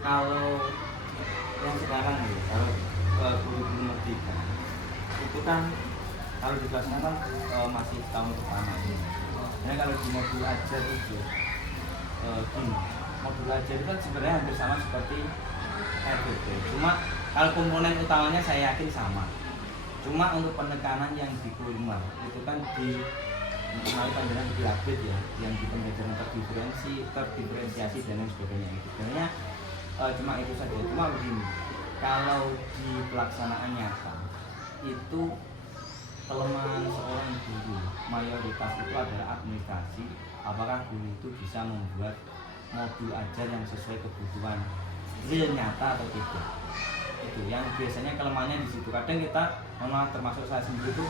kalau yang sekarang nih, kalau kurikulum merdeka itu kan kalau dilaksanakan masih tahun pertama ini. Nah kalau di modul ajar itu gini, modul ajar itu kan sebenarnya hampir sama seperti RPP. Cuma kalau komponen utamanya saya yakin sama. Cuma untuk penekanan yang di kuliner itu kan di melalui panjangan di update ya, yang di pembelajaran terdiferensiasi dan lain sebagainya. Itu sebenarnya cuma itu saja. Cuma begini, kalau di pelaksanaan nyata itu kelemahan seorang guru mayoritas itu adalah administrasi. Apakah guru itu bisa membuat modul ajar yang sesuai kebutuhan real nyata atau tidak? Itu yang biasanya kelemahannya di situ. Kadang kita termasuk saya sendiri itu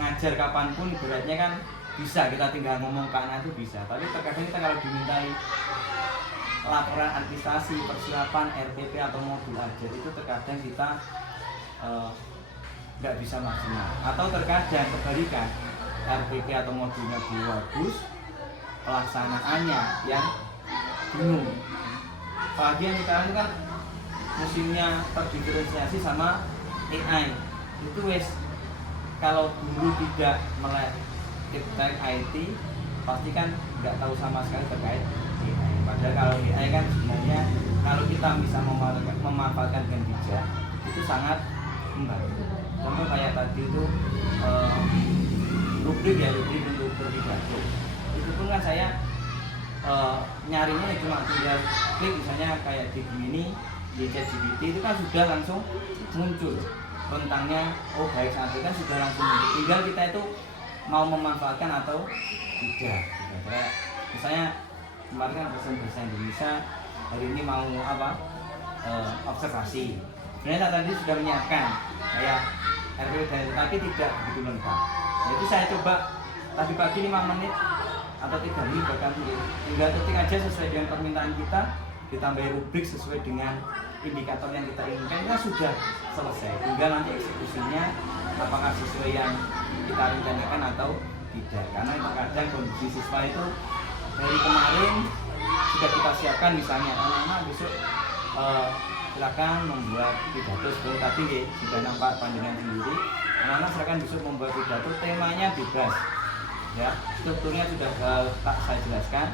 ngajar kapanpun beratnya kan bisa, kita tinggal ngomong ke anak itu bisa. Tapi terkadang kita kalau dimintai laporan administrasi, persiapan RPP atau modul ajar itu terkadang kita nggak bisa maksimal. Atau terkadang kebalikan, RPP atau modulnya bagus, pelaksanaannya yang bingung. Apalagi yang sekarang itu kan musimnya terdiferensiasi sama AI. Itu wes kalau dulu tidak melek IT pasti kan nggak tahu sama sekali terkait AI. Padahal kalau AI kan sebenarnya kalau kita bisa memanfaatkan dengan bijak itu sangat membantu. Contoh kayak tadi itu rubrik untuk berpidato. Itu pun kan saya nyarinya cuma tinggal klik misalnya kayak di Gemini, di ChatGPT itu kan sudah langsung muncul tentangnya. Oh baik, saat itu kan sudah langsung muncul. Tinggal kita itu mau memanfaatkan atau tidak. Kayak misalnya kemarin kan bahasa Indonesia hari ini mau apa? Observasi. Sebenarnya saya tadi sudah menyiapkan kayak RPP tapi tidak begitu lengkap. Jadi saya coba tadi pagi 5 menit atau 3 menit bahkan tinggal ketik aja sesuai dengan permintaan kita, ditambah rubrik sesuai dengan indikator yang kita inginkan, kita sudah selesai. Tinggal nanti eksekusinya apakah sesuai yang kita rencanakan atau tidak. Karena terkadang kondisi siswa itu dari kemarin sudah kita siapkan, misalnya anak-anak besok silakan membuat pidato seperti tadi ya, sudah nampak pandangan sendiri. Anak-anak silakan besok membuat pidato, temanya bebas. Ya, strukturnya sudah tak saya jelaskan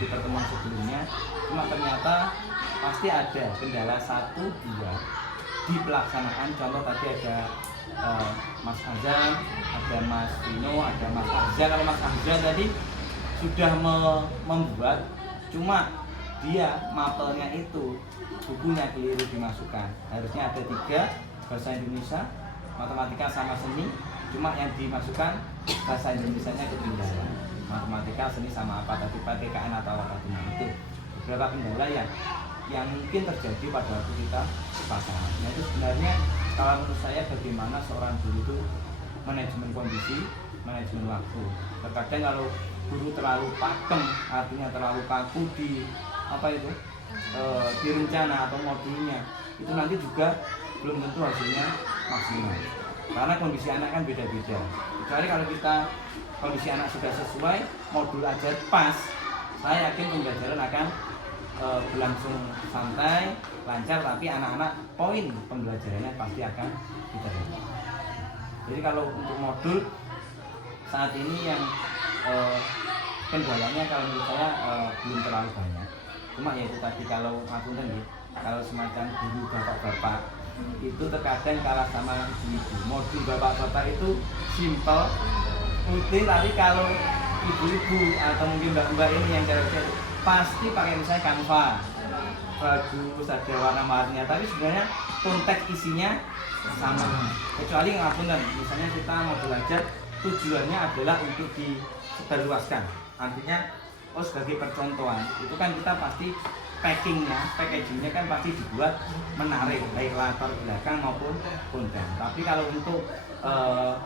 di pertemuan sebelumnya. Cuma ternyata pasti ada kendala 1, 2 di pelaksanaan. Contoh tadi ada Mas Azam, ada Mas Vino, ada Mas Arza. Kalau Mas Arza tadi sudah membuat, cuma dia mapelnya itu bukunya keliru dimasukkan. Harusnya ada 3, bahasa Indonesia, matematika sama seni, cuma yang dimasukkan bahasa Indonesianya ketinggalan. Matematika, seni sama apa tadi, PTKN atau apa itu. Beberapa kendala yang mungkin terjadi pada waktu kita pasangan. Nah itu sebenarnya kalau menurut saya bagaimana seorang guru itu manajemen kondisi, manajemen waktu. Terkadang kalau guru terlalu pakem, artinya terlalu kaku di apa itu di rencana atau modulnya, itu nanti juga belum tentu hasilnya maksimal. Karena kondisi anak kan beda-beda. Kecuali kalau kita kondisi anak sudah sesuai, modul ajar pas, saya yakin pembelajaran akan berlangsung santai, lancar, tapi anak-anak poin pembelajarannya pasti akan diterima. Jadi kalau untuk modul saat ini yang kendalanya kalau menurut saya belum terlalu banyak. Cuma ya itu tadi, kalau aku tadi, kalau semacam guru bapak-bapak itu terkadang kalah sama ibu. Modul bapak-bapak itu simple, putih, tapi kalau ibu-ibu atau mungkin mbak-mbak ini yang cara-cara pasti pakai misalnya Canva, bagus, ada warna-warninya, tapi sebenarnya konteks isinya sama. Kecuali ngapunten, misalnya kita mau belajar tujuannya adalah untuk disebarluaskan, artinya sebagai percontohan, itu kan kita pasti packagingnya kan pasti dibuat menarik, baik latar belakang maupun konten. Tapi kalau untuk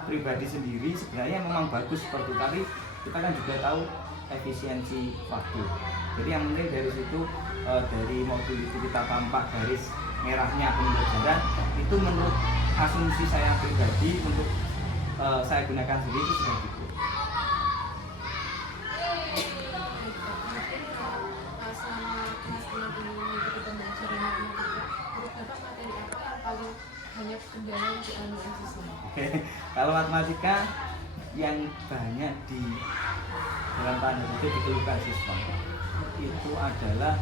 pribadi sendiri sebenarnya memang bagus seperti itu, tapi kita kan juga tahu efisiensi waktu. Jadi yang penting dari situ, dari modul itu kita tampak garis merahnya pembelajaran, itu menurut asumsi saya pribadi untuk saya gunakan sendiri itu sudah cukup. Selama Mas Vino ini Oke, kalau matematika yang banyak di dalam tanda kutip dikeluhkan siswa itu adalah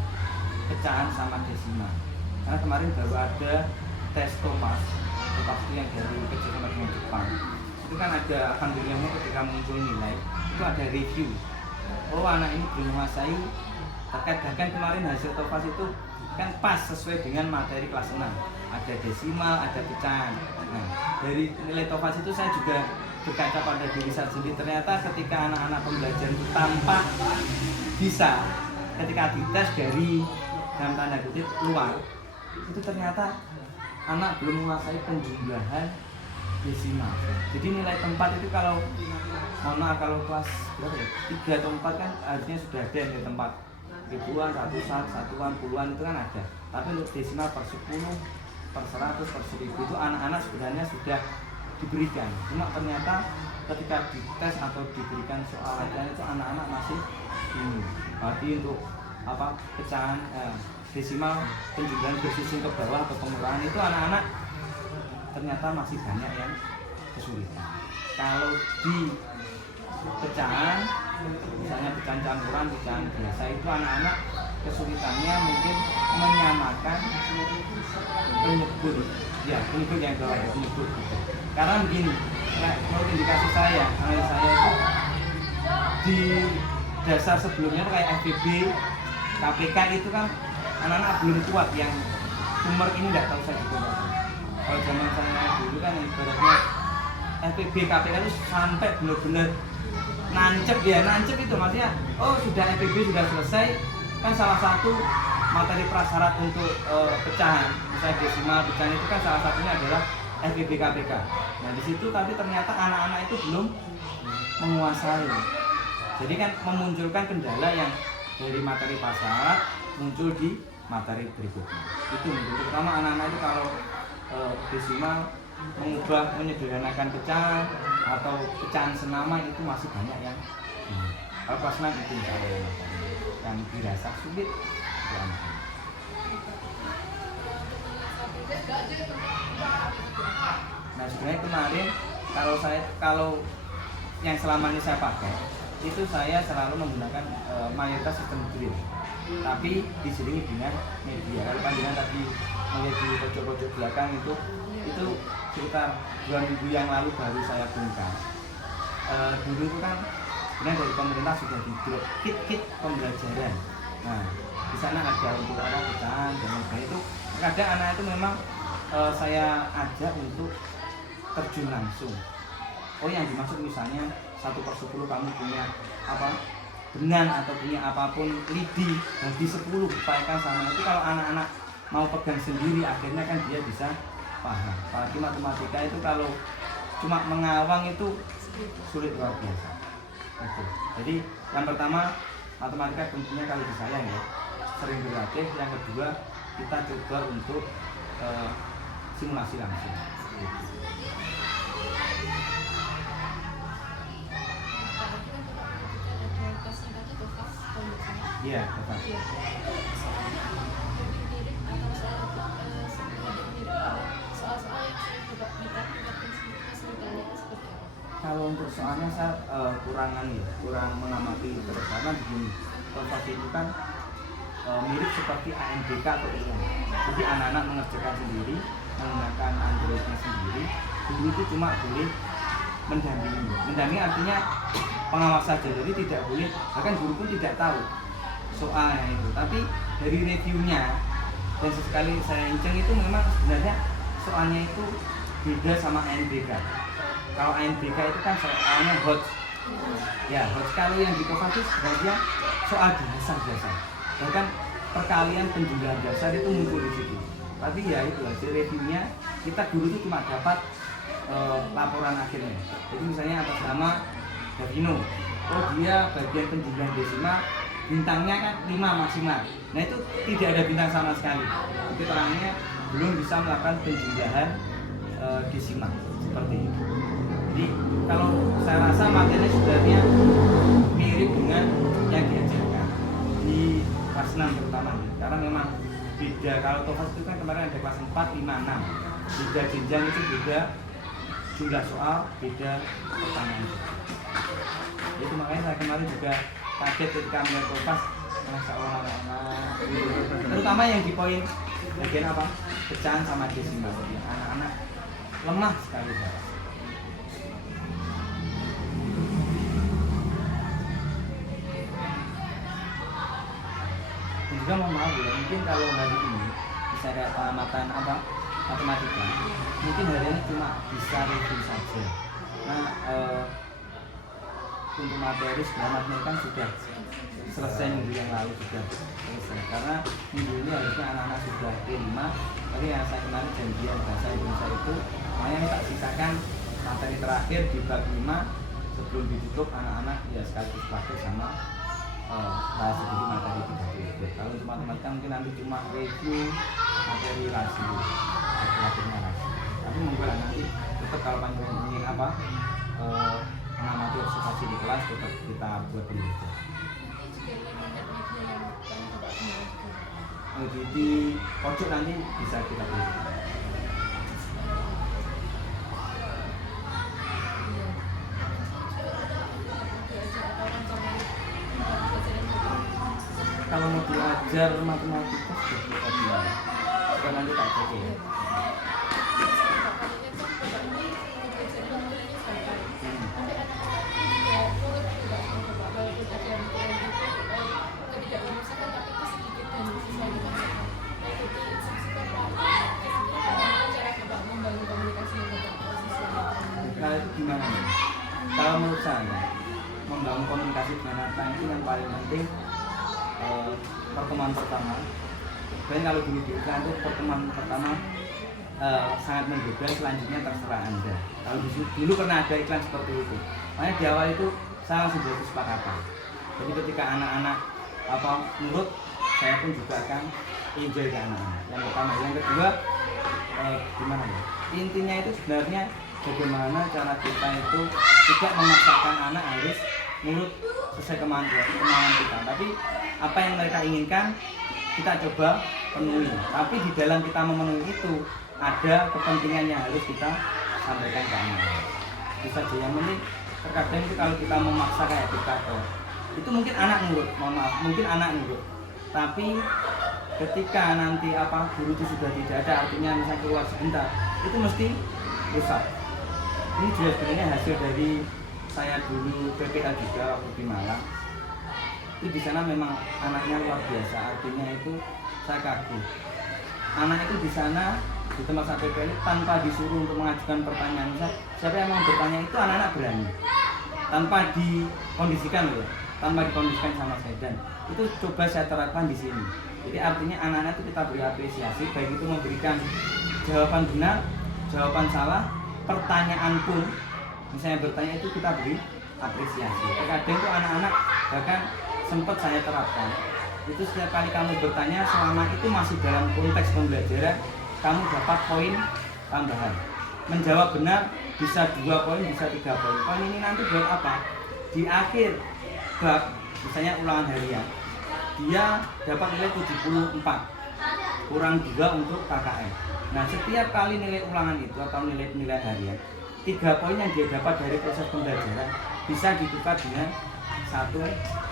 pecahan sama desimal. Karena kemarin baru ada tes TOPAS itu yang dari kerjasama dengan Jepang. Itu kan ada alhamdulillahnya ketika muncul nilai itu ada review. Oh, anak ini belum menguasai terkait, bahkan kemarin hasil TOPAS itu kan pas sesuai dengan materi kelas 6. Ada desimal, ada pecahan. Nah, dari nilai TOPAS itu saya juga berkaca pada diri saya sendiri. Ternyata ketika anak-anak pembelajar itu tampak bisa, ketika dites dari dalam tanda kutip luar, itu ternyata anak belum menguasai penjumlahan desimal. Jadi nilai tempat itu kalau mohon maaf kalau kelas berapa ya? 3 atau 4 kan harusnya sudah ada nilai tempat ribuan, ratusan, satuan, puluhan itu kan ada. Tapi untuk desimal per 10, per 100, per 1000 itu anak-anak sebenarnya sudah diberikan. Cuma ternyata ketika dites atau diberikan soal latihan itu anak-anak masih bingung. Berarti untuk apa pecahan desimal penjumlahan bersusun ke bawah atau pengurangan itu anak-anak ternyata masih banyak yang kesulitan. Kalau di pecahan misalnya pecahan campuran, pecahan biasa itu anak-anak kesulitannya mungkin menyamakan penyebut yang bawah ya, penyebut gitu. Karena begini, menurut indikasi saya, analisa saya itu di dasar sebelumnya kayak FEB, KPK itu kan anak-anak belum kuat yang umur ini nggak tahu saya juga nggak tahu. Kalau zaman saya dulu kan ibaratnya FEB, KPK itu sampai benar-benar nancep itu maksudnya oh sudah FEB sudah selesai kan salah satu materi prasyarat untuk pecahan misalnya desimal pecahan itu kan salah satunya adalah FEB KPK. Nah di situ tapi ternyata anak-anak itu belum menguasai. Jadi kan memunculkan kendala yang dari materi prasyarat muncul di materi berikutnya. Itu terutama anak-anak itu kalau desimal mengubah menyederhanakan pecahan atau pecahan senama itu masih banyak yang kalau kelas 6 itu yang dirasa sulit itu anak-anak. Nah sebenarnya kemarin kalau yang selama ini saya pakai itu saya selalu menggunakan mayoritas sistem drill, tapi diselingi dengan media. Kalau panjangan tadi melihat di pojok-pojok belakang itu sekitar 2 minggu yang lalu baru saya bongkar. Dulu itu kan sebenarnya dari pemerintah sudah di-drop kit pembelajaran. Nah di sana ada untuk anak pecahan dan sebagainya itu. Kadang anak itu memang saya ajak untuk terjun langsung. Oh yang dimaksud misalnya 1/10 kamu punya apa benang atau punya apapun lidi bagi 10 upayakan sama itu. Kalau anak-anak mau pegang sendiri akhirnya kan dia bisa paham. Apalagi matematika itu kalau cuma mengawang itu sulit luar biasa. Oke. Jadi yang pertama matematika tentunya kalau di saya ya sering berlatih. Yang kedua kita coba untuk simulasi langsung. Iya, betul. Kalau untuk soalnya saya kurang mengamati terus karena begini, TOEFL itu kan mirip seperti ANBK atau UM. Jadi anak-anak mengerjakan sendiri, menggunakan Androidnya sendiri. Guru itu cuma boleh mendampingi artinya pengawas saja, jadi tidak boleh, bahkan guru pun tidak tahu soalnya itu. Tapi dari reviewnya dan sesekali saya inceng itu memang sebenarnya soalnya itu beda sama ANBK. Kalau ANBK itu kan soalnya hot ya, hot. Kalau yang di TOEFL itu sebenarnya soal dasar, bahkan perkalian penjumlahan dasar itu muncul di situ. Tapi ya itu hasil reviewnya kita guru itu cuma dapat laporan akhirnya. Jadi misalnya atas nama Davino, oh dia bagian penjumlahan desimal bintangnya kan 5 maksimal. Nah itu tidak ada bintang sama sekali. Itu terangnya belum bisa melakukan penjumlahan desimal seperti itu. Jadi kalau saya rasa materinya sebenarnya mirip dengan yang diajarkan di kelas 6 terutama, karena memang beda. Kalau TOEFL itu kan kemarin ada kelas 4, 5, 6. beda jenjang itu beda jumlah soal, beda pertanyaan. Itu makanya saya kemarin juga kaget ketika melihat Kompas, masa anak-anak terutama yang di poin bagian apa? Pecahan sama desimal. Anak-anak lemah sekali. Dan juga mohon maaf ya, mungkin kalau hari ini bisa ada pengamatan apa matematika, mungkin hari ini cuma bisa review saja. Nah, untuk materi sebenarnya kan sudah selesai minggu yang lalu, sudah selesai karena minggu ini harusnya anak-anak sudah D5, tapi yang saya kemarin janjian bahasa Indonesia itu makanya tak sisakan materi terakhir di bab 5 sebelum ditutup anak-anak ya sekaligus pakai sama bahas sedikit materi itu. Kalau untuk matematika mungkin nanti cuma review materi rasio, matematiknya rasio. Tapi mungkin nanti tetap kalau panjang ingin apa mengamati observasi di kelas tetap kita buat penelitian. Di pojok nanti bisa kita pilih. Kalau mau belajar matematika sudah kita bilang, supaya nanti tak cek ya. Nah itu gimana nih? Kalau menurut saya membangun komunikasi dengan anak itu yang paling penting pertemuan pertama. Dan kalau dulu di iklan itu pertemuan pertama sangat menggugah, selanjutnya terserah Anda. Kalau dulu pernah ada iklan seperti itu. Makanya di awal itu saya langsung buat kesepakatan. Jadi ketika anak-anak nurut, saya pun juga akan enjoy ke anak-anak. Yang pertama, yang kedua gimana ya? Intinya itu sebenarnya bagaimana cara kita itu tidak memaksakan anak harus nurut sesuai kemauan kita. Tapi apa yang mereka inginkan kita coba penuhi. Tapi di dalam kita memenuhi itu ada kepentingan yang harus kita sampaikan ke anak. Itu saja yang penting. Terkadang itu kalau kita memaksa kayak diktator, itu mungkin anak nurut, mohon maaf, mungkin anak nurut. Tapi ketika nanti guru itu sudah tidak ada, artinya misalnya keluar sebentar, itu mesti rusak. Ini juga sebenarnya hasil dari saya dulu PPA juga waktu di Malang. Itu di sana memang anaknya luar biasa, artinya itu saya kagum. Anak itu di sana di tempat saya PPA ini tanpa disuruh untuk mengajukan pertanyaan, siapa yang mau bertanya itu anak-anak berani, tanpa dikondisikan loh, tanpa dikondisikan sama saya. Dan itu coba saya terapkan di sini. Jadi artinya anak-anak itu kita beri apresiasi, baik itu memberikan jawaban benar, jawaban salah, pertanyaan pun misalnya bertanya itu kita beri apresiasi. Kadang itu anak-anak bahkan sempat saya terapkan itu setiap kali kamu bertanya selama itu masih dalam konteks pembelajaran, kamu dapat poin tambahan. Menjawab benar bisa 2 poin, bisa 3 poin. Poin ini nanti buat apa? Di akhir bab misalnya ulangan harian, dia dapat nilai 74 kurang 2 untuk KKM. Nah setiap kali nilai ulangan itu atau nilai harian, 3 poin yang dia dapat dari proses pembelajaran bisa ditukar dengan 1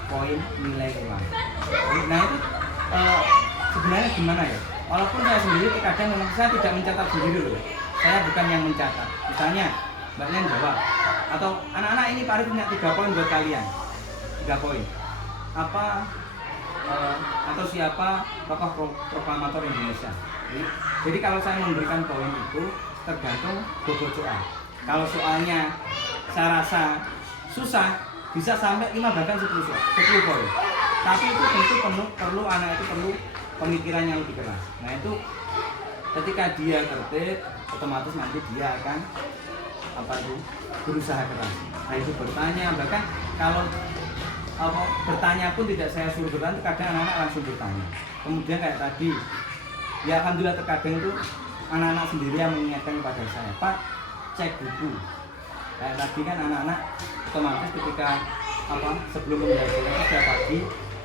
poin nilai ulang. Nah itu sebenarnya gimana ya? Walaupun saya sendiri kadang memang saya tidak mencatat sendiri loh. Saya bukan yang mencatat. Misalnya Mbak Nen jawab, atau anak-anak ini Pak Arif punya 3 poin buat kalian. 3 poin. Atau siapa tokoh proklamator Indonesia. Jadi kalau saya memberikan poin itu tergantung bobot soal. Kalau soalnya saya rasa susah, bisa sampai 5 bahkan 10 poin. Tapi itu tentu perlu anak itu perlu pemikiran yang lebih keras. Nah itu ketika dia tertib, otomatis nanti dia akan berusaha keras. Nah itu bertanya, bahkan kalau bertanya pun tidak saya suruh bertanya, kadang anak-anak langsung bertanya. Kemudian kayak tadi, ya alhamdulillah terkadang itu anak-anak sendiri yang mengingatkan kepada saya, Pak cek buku. Kayak tadi kan anak-anak otomatis ketika sebelum pembelajaran setiap pagi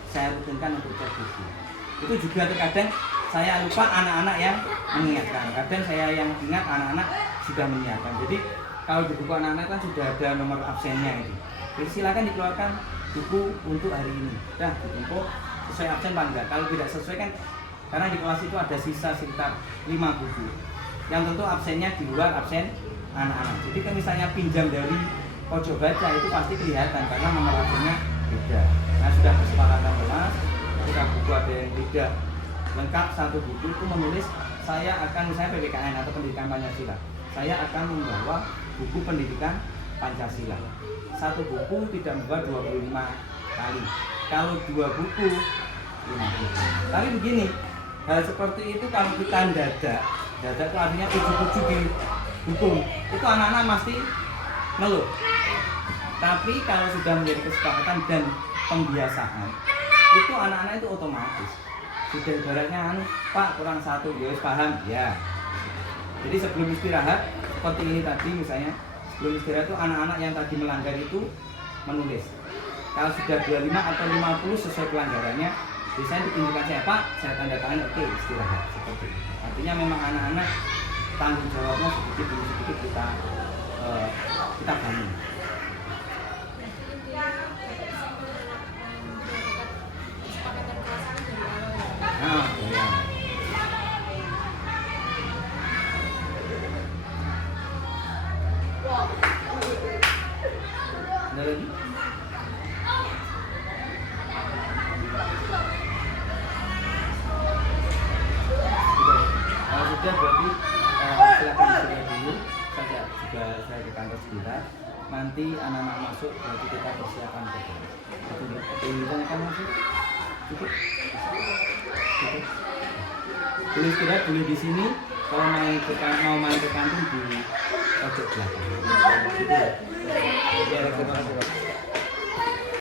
saya rutinkan untuk cek buku. Itu juga terkadang saya lupa anak-anak yang mengingatkan. Kadang saya yang ingat, anak-anak sudah menyiapkan. Jadi kalau di buku anak-anak kan sudah ada nomor absennya itu. Jadi silakan dikeluarkan buku untuk hari ini. Dah ditumpuk sesuai absen apa enggak. Kalau tidak sesuai kan, karena di kelas itu ada sisa sekitar 5 buku. Yang tentu absennya di luar absen anak-anak. Jadi kalau misalnya pinjam dari pojok baca itu pasti kelihatan karena nomor absennya beda. Nah sudah kesepakatan kelas, ketika buku ada yang tidak lengkap satu buku itu menulis saya akan, misalnya PPKN atau pendidikan Pancasila, saya akan membawa buku pendidikan Pancasila. Satu buku tidak membawa 25 kali. Kalau 2 buku 50. Tapi begini, hal seperti itu kalau kita dadak itu artinya 7 di hukum, itu anak-anak pasti ngeluh. Tapi kalau sudah menjadi kesepakatan dan pembiasaan, itu anak-anak itu otomatis sudah ibaratnya Pak kurang 1, ya paham ya. Jadi sebelum istirahat seperti ini tadi misalnya, sebelum istirahat itu anak-anak yang tadi melanggar itu menulis. Kalau sudah 25 atau 50 sesuai pelanggarannya, biasanya ditunjukkan saya Pak, saya tanda tangan, oke istirahat seperti itu. Artinya memang anak-anak tanggung jawabnya sedikit demi sedikit kita bangun. Nah, ya. Ada lagi? Kalau sudah berarti silakan istirahat dulu. Saya ke kantor sebentar. Nanti anak-anak masuk, berarti kita persiapan ke kelas. Ini kan masuk. Cukup. Boleh istirahat, boleh di sini. Kalau mau main ke kantin di pojok belakang. Ya, terima kasih.